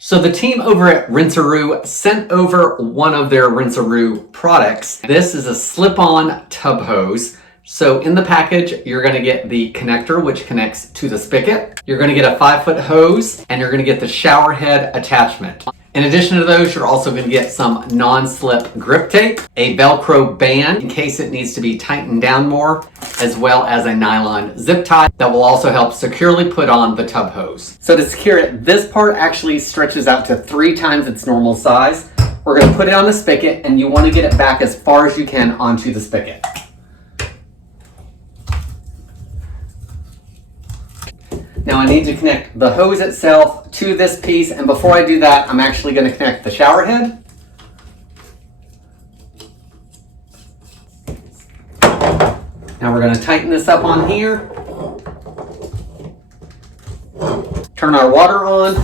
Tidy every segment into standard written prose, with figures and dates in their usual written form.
So the team over at Rinseroo sent over one of their Rinseroo products. This is a slip-on tub hose. So in the package, you're gonna get the connector, which connects to the spigot. You're gonna get a 5-foot hose, and you're gonna get the shower head attachment. In addition to those, you're also gonna get some non-slip grip tape, a Velcro band in case it needs to be tightened down more, as well as a nylon zip tie that will also help securely put on the tub hose. So to secure it, this part actually stretches out to 3 times its normal size. We're gonna put it on the spigot, and you wanna get it back as far as you can onto the spigot. Now I need to connect the hose itself to this piece, and before I do that, I'm actually going to connect the shower head. Now we're going to tighten this up on here. Turn our water on.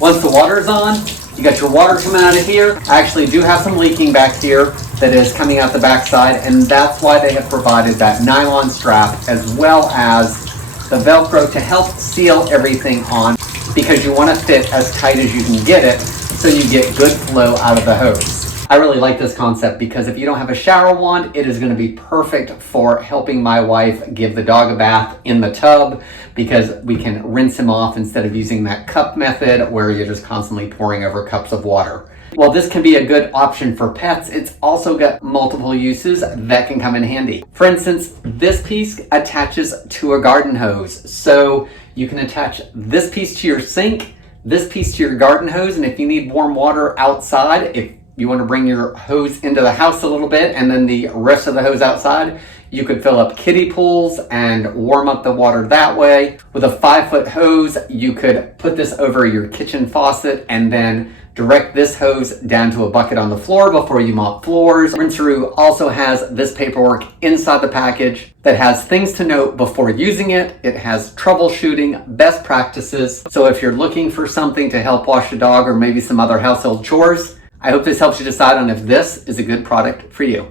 Once the water is on, you got your water coming out of here. I actually do have some leaking back here that is coming out the backside, and that's why they have provided that nylon strap as well as the Velcro to help seal everything on, because you want to fit as tight as you can get it so you get good flow out of the hose. I really like this concept because if you don't have a shower wand, it is going to be perfect for helping my wife give the dog a bath in the tub, because we can rinse him off instead of using that cup method where you're just constantly pouring over cups of water. While this can be a good option for pets, it's also got multiple uses that can come in handy. For instance, this piece attaches to a garden hose. So you can attach this piece to your sink, this piece to your garden hose, and if you need warm water outside, if you want to bring your hose into the house a little bit and then the rest of the hose outside, you could fill up kiddie pools and warm up the water that way. With a 5-foot hose, you could put this over your kitchen faucet and then direct this hose down to a bucket on the floor before you mop floors. Rinseroo also has this paperwork inside the package that has things to note before using it. It has troubleshooting, best practices. So if you're looking for something to help wash the dog or maybe some other household chores, I hope this helps you decide on if this is a good product for you.